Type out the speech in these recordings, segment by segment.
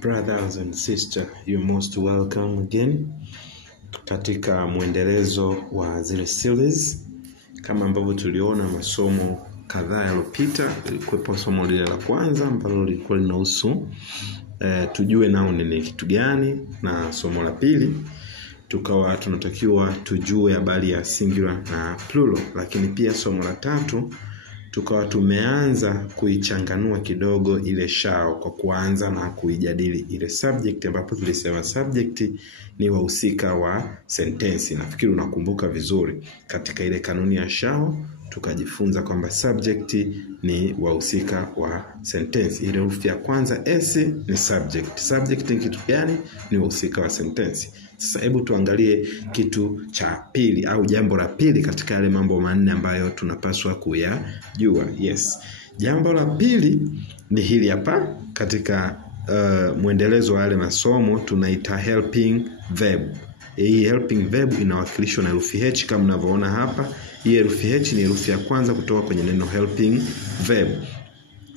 Brothers and sisters, you're most welcome again katika mwendelezo wa zile series. Kama ambavyo tuliona masomo kadhaa yaliyopita, ilikuwa somo lile la kwanza ambalo lilikuwa linahusu tujue noun ni kitu gani, na somo la pili tukawa tunatakiwa tujue habari ya singular na plural. Lakini pia somo la tatu tukawa tumeanza kuichanganua kidogo ile shao kwa kuanza na kuijadili ile subject, ambapo tulisema subject ni wahusika wa sentensi. Nafikiri unakumbuka vizuri katika ile kanuni ya shao tukajifunza kwamba subject ni wahusika wa sentensi. Ile herufi ya kwanza S ni subject. Subject ni kitu gani? Ni wahusika wa sentensi. Sasa hebu tuangalie kitu cha pili au jambo la pili katika yale mambo manne ambayo tunapaswa kuyajua. Yes. Jambo la pili ni hili hapa katika mwendelezo wa yale masomo tunaita helping verb. Hii helping verb inawakilishwa na herufi H kama mnavyoona hapa. Hii herufi H ni herufi ya kwanza kutoka kwenye neno helping verb.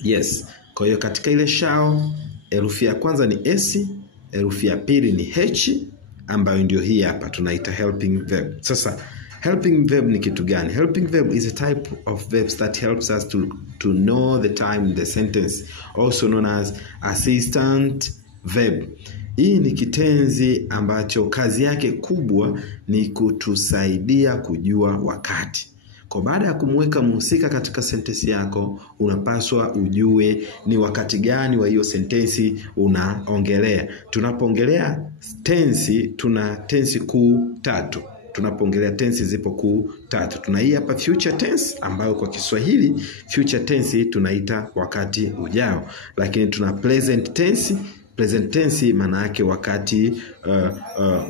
Yes. Kwa hiyo katika ile shao herufi ya kwanza ni S, herufi ya pili ni H ambayo ndio hii hapa tunaita helping verb. Sasa helping verb ni kitu gani? Helping verb is a type of verbs that helps us to know the time in the sentence, also known as assistant verb. Hii ni kitenzi ambacho kazi yake kubwa ni kutusaidia kujua wakati. Kwa baada ya kumweka mhusika katika sentensi yako, unapaswa ujue ni wakati gani wa hiyo sentensi unaongelea. Tunapoongelea tensi, tuna tensi kuu tatu. Tunapoongelea tensi zipo kuu tatu. Tuna hii hapa future tense ambayo kwa Kiswahili future tense tunaita wakati ujao. Lakini tuna present tense. Present tense maana yake wakati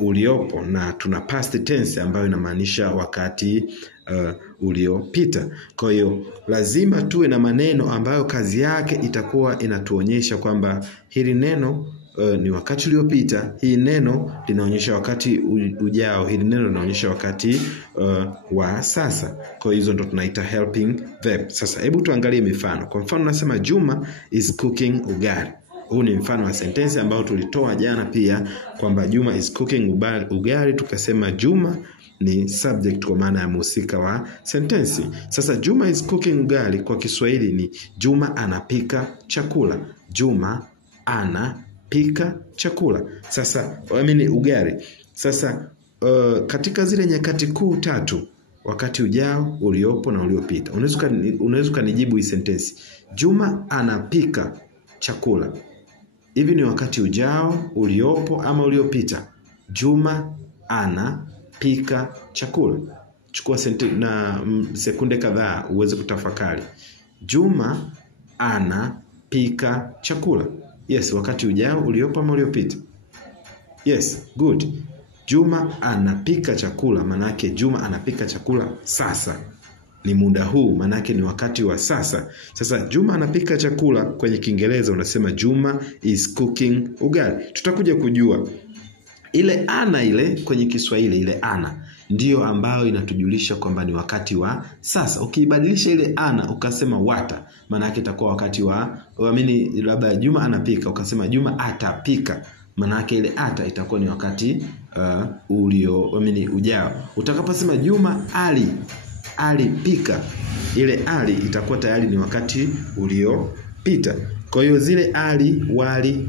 uliopo, na tuna past tense ambayo inamaanisha wakati uliopita. Kwa hiyo lazima tuwe na maneno ambayo kazi yake itakuwa inatuonyesha kwamba hili neno ni wakati uliopita, hili neno linaonyesha wakati ujao, hili neno linaonyesha wakati wa sasa. Kwa hizo ndo tunaita helping verb. Sasa hebu tuangalie mifano. Kwa mfano nasema Juma is cooking ugali. Huu ni mfano wa sentensi ambao tulitoa jana pia kwamba Juma is cooking ugali, tukasema Juma ni subject kwa maana ya mhusika wa sentensi. Sasa Juma is cooking ugali kwa Kiswahili ni Juma anapika chakula. Juma anapika chakula. Sasa ugali. Sasa katika zile nyakati kuu tatu, wakati ujao, uliopo na uliopita, unaweza kunijibu hii sentensi. Juma anapika chakula. Hivi ni wakati ujao, uliopo ama uliopita? Juma anapika chakula. Chukua na sekunde kadhaa uweze kutafakari. Juma anapika chakula. Yes, wakati ujao, uliopo ama uliopita? Yes, good. Juma anapika chakula, manake Juma anapika chakula sasa. Ni muda huu, manake ni wakati wa sasa. Sasa Juma anapika chakula kwenye Kiingereza unasema Juma is cooking ugali. Tutakuja kujua ile ana ile kwenye Kiswahili, ile ana ndio ambayo inatujulisha kwamba ni wakati wa sasa. Ukiibadilisha ile ana ukasema wata, maana yake itakuwa wakati wa labda Juma anapika ukasema Juma atapika, maana yake ile ata itakuwa ni wakati ujao. Utakaposema Juma alipika, ile ali itakuwa tayari ni wakati uliopita. Kwa hiyo zile ali, wali,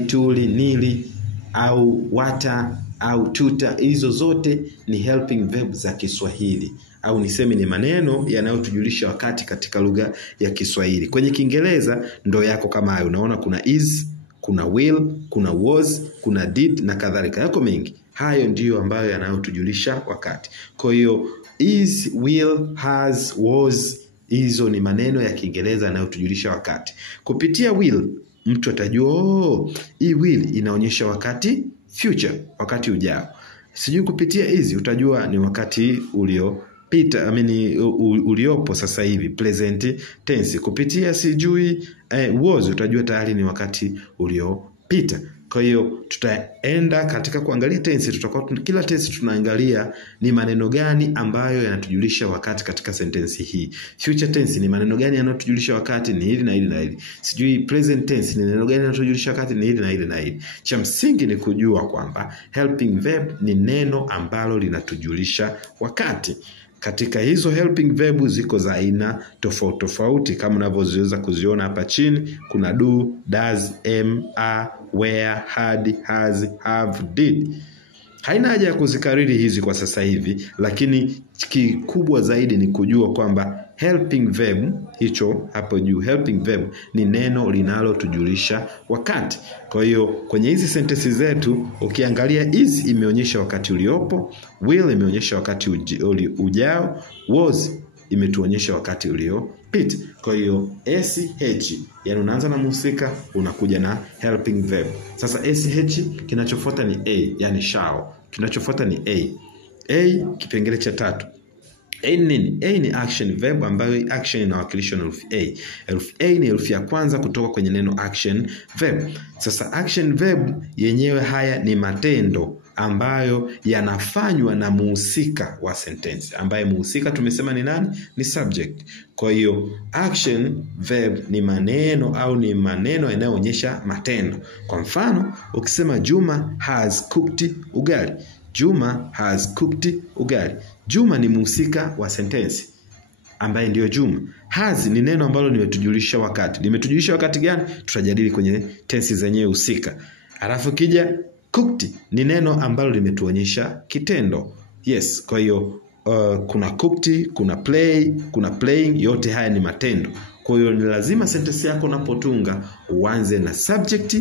tuli, nili au wata au tuta, hizo zote ni helping verb za Kiswahili, au niseme ni maneno yanayotujulisha wakati katika lugha ya Kiswahili. Kwenye Kiingereza ndo yako kama hayo. Unaona kuna is, kuna will, kuna was, kuna did na kadhalika. Yako mengi. Hayo ndiyo ambayo yanayotujulisha wakati. Kwa hiyo is, will, has, was, hizo ni maneno ya Kiingereza yanayotujulisha wakati. Kupitia will mtu atajua hii will inaonyesha wakati future, wakati ujao. Sijui kupitia is utajua ni wakati uliopita, uliopo sasa hivi, present tense. Kupitia sijui was utajua tayari ni wakati uliopita. Kwa hiyo tutaenda katika kuangalia tense, tutakuwa kila tense tunaangalia ni maneno gani ambayo yanatujulisha wakati katika sentensi hii. Future tense ni maneno gani yanayotujulisha wakati, ni hili na hili na hili. Sijui present tense ni neno gani yanatujulisha wakati, ni hili na hili na hili. Cha msingi ni kujua kwamba helping verb ni neno ambalo linatujulisha wakati. Katika hizo helping verb ziko za aina tofauti tofauti kama unavyoweza kuziona hapa chini. Kuna do, does, am, are, were, had, has, have, did. Haina haja ya kuzikariri hizi kwa sasa hivi, lakini kikubwa zaidi ni kujua kwamba helping verb, hicho hapo juu, helping verb ni neno linalotujulisha wakati. Kwa hiyo kwenye hizi sentences zetu ukiangalia is imeonyesha wakati uliopo, will imeonyesha wakati ujao, was imetuonyesha wakati uliopita. Kwa hiyo sh, yani unaanza na mhusika unakuja na helping verb. Sasa sh kinachofuata ni a, yani shall. Kinachofuata ni a kipengele cha 3. A ni nini? A ni action verb ambayo action inawakilishwa na herufi A. Herufi A ni herufi ya kwanza kutoka kwenye neno action verb. Sasa action verb yenyewe haya ni matendo ambayo yanafanywa na muhusika wa sentence, ambaye muhusika tumesema ni nani? Ni subject. Kwa hiyo action verb ni maneno au ni maneno yanayoonyesha matendo. Kwa mfano ukisema Juma has cooked ugali. Juma has cooked ugali. Juma ni muhusika wa sentence ambaye ndio Juma. Has ni neno ambalo limetujulisha wakati. Limetujulisha wakati gani? Tutajadili kwenye tense zenyewe husika. Alafu kija cooked ni neno ambalo limetuonyesha kitendo. Yes, kwa hiyo kuna cooked, kuna play, kuna playing, yote haya ni matendo. Kwa hiyo ni lazima sentence yako unapotunga uanze na subject,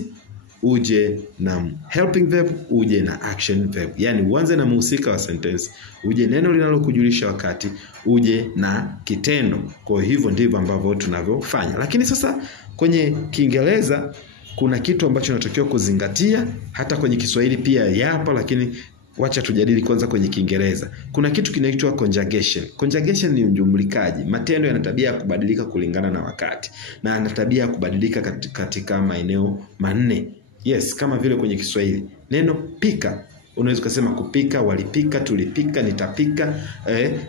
uje na helping verb, uje na action verb. Yani uanze na muhusika wa sentence, uje neno linalokujulisha wakati, uje na kitendo. Kwa hivyo ndivyo ambavyo tunavyofanya. Lakini sasa kwenye Kiingereza kuna kitu ambacho natakiwa kuzingatia, hata kwenye Kiswahili pia yapo, lakini wacha tujadili kwanza kwenye Kiingereza. Kuna kitu kinaitwa conjugation. Conjugation ni mjumlikaji. Matendo yana tabia ya kubadilika kulingana na wakati, na yana tabia ya kubadilika katika maeneo manne. Yes, kama vile kwenye Kiswahili neno pika, unaweza kusema kupika, walipika, tulipika, nitapika,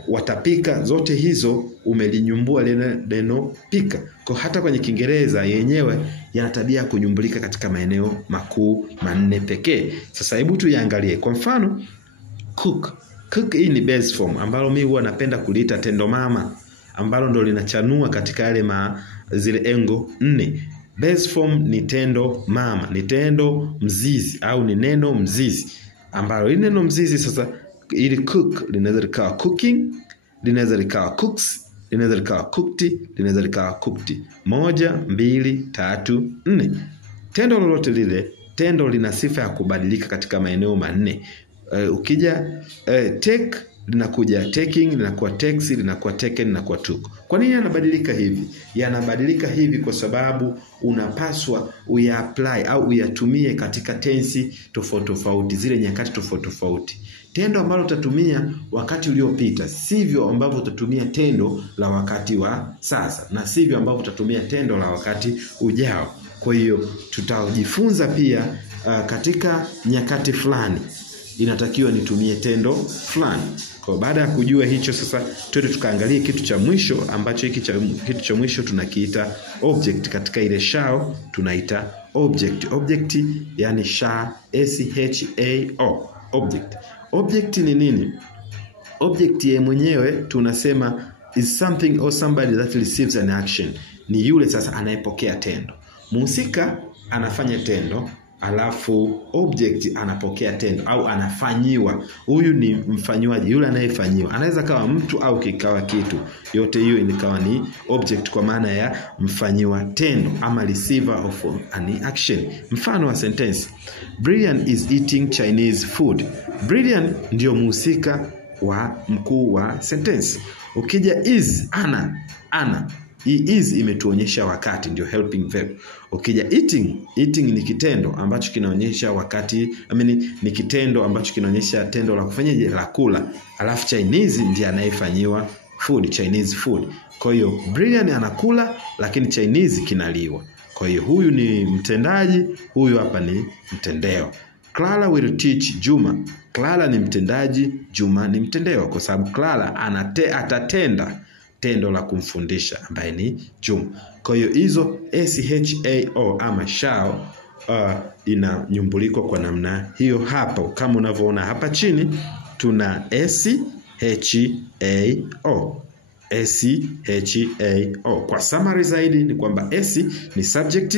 watapika. Zote hizo umelinyumbua neno pika. Kwa hata kwenye Kiingereza yenyewe yana tabia kunyumbulika katika maeneo makuu manne pekee. Sasa hebu tuiangalie. Kwa mfano cook. Cook hii ni base form ambalo mimi huwa napenda kuliita tendo mama, ambalo ndo linachanua katika yale zile engo 4. Base form ni tendo mama, ni tendo mzizi au ni neno mzizi, ambalo hili neno mzizi sasa ili cook linaweza likawa cooking, linaweza likawa cooks, linaweza likawa cooked, linaweza likawa cooked. 1, 2, 3, 4. Tendo lolote lile, tendo lina sifa ya kubadilika katika maeneo manne. Ukija take linakuja taking, linakuwa takes, linakuwa taken, linakuwa took. Kwa nini yanabadilika hivi? Yanabadilika hivi kwa sababu unapaswa uya-apply au uyatumie katika tensi tofauti tofauti, zile nyakati tofauti tofauti. Tendo ambalo utatumia wakati uliopita sivyo ambavyo utatumia tendo la wakati wa sasa, na sivyo ambavyo utatumia tendo la wakati ujao. Kwa hiyo tutajifunza pia katika nyakati fulani inatakiwa nitumie tendo fulani. Kwa baada ya kujua hicho sasa twende tukaangalie kitu cha mwisho, ambacho kitu cha mwisho tunakiita object. Katika ile shall tunaita object. Object yani shall, shao, object. Object ni nini? Object ye mwenyewe tunasema is something or somebody that receives an action. Ni yule sasa anayepokea tendo. Mhusika anafanya tendo, alafu object anapokea tendo au anafanyiwa. Huyu ni mfanywaji, yule anayefanyiwa. Anaweza kawa mtu au kikawa kitu. Yote hiyo inikawa ni object kwa maana ya mfanyiwa tendo ama receiver of an action. Mfano wa sentence: Brian is eating Chinese food. Brian ndio mhusika wa mkuu wa sentence. Ukija is, ana hii is imetuonyesha wakati, ndio helping verb. Ukija eating ni kitendo ambacho kinaonyesha wakati, ni kitendo ambacho kinaonyesha tendo la kufanyaje, la kula. Alafu Chinese ndiye anayefanyiwa food, Chinese food. Kwa hiyo Brian anakula lakini Chinese kinaliwa. Kwa hiyo huyu ni mtendaji, huyu hapa ni mtendeo. Clara will teach Juma. Clara ni mtendaji, Juma ni mtendeo, kwa sababu Clara atatenda tendo la kumfundisha ambaye ni Juma. Kwa hiyo hizo shall ama shall ina nyumbuliko kwa namna hiyo hapo. Kama unavyoona hapa chini tuna shall. shall. Kwa summary zaidi ni kwamba s ni subject,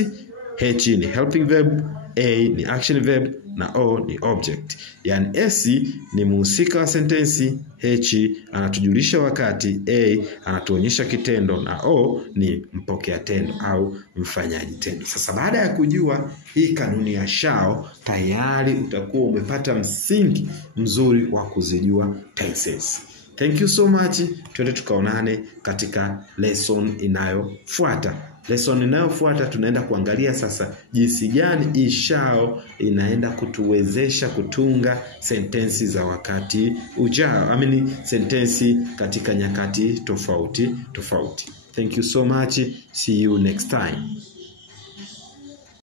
h ni helping verb, a ni action verb na o ni object. Yani s ni mhusika wa sentensi, h anatujulisha wakati, a anatuonyesha kitendo na o ni mpokea tendo au mfanyaji tendo. Sasa baada ya kujua hii kanuni ya shall, tayari utakuwa umepata msingi mzuri wa kuzijua tenses. Thank you so much. Twende tukaonane katika lesson inayofuata. Lesson inayofuata tunaenda kuangalia sasa jinsi gani shall inaenda kutuwezesha kutunga sentensi za wakati ujao. Sentensi katika nyakati tofauti tofauti. Thank you so much. See you next time.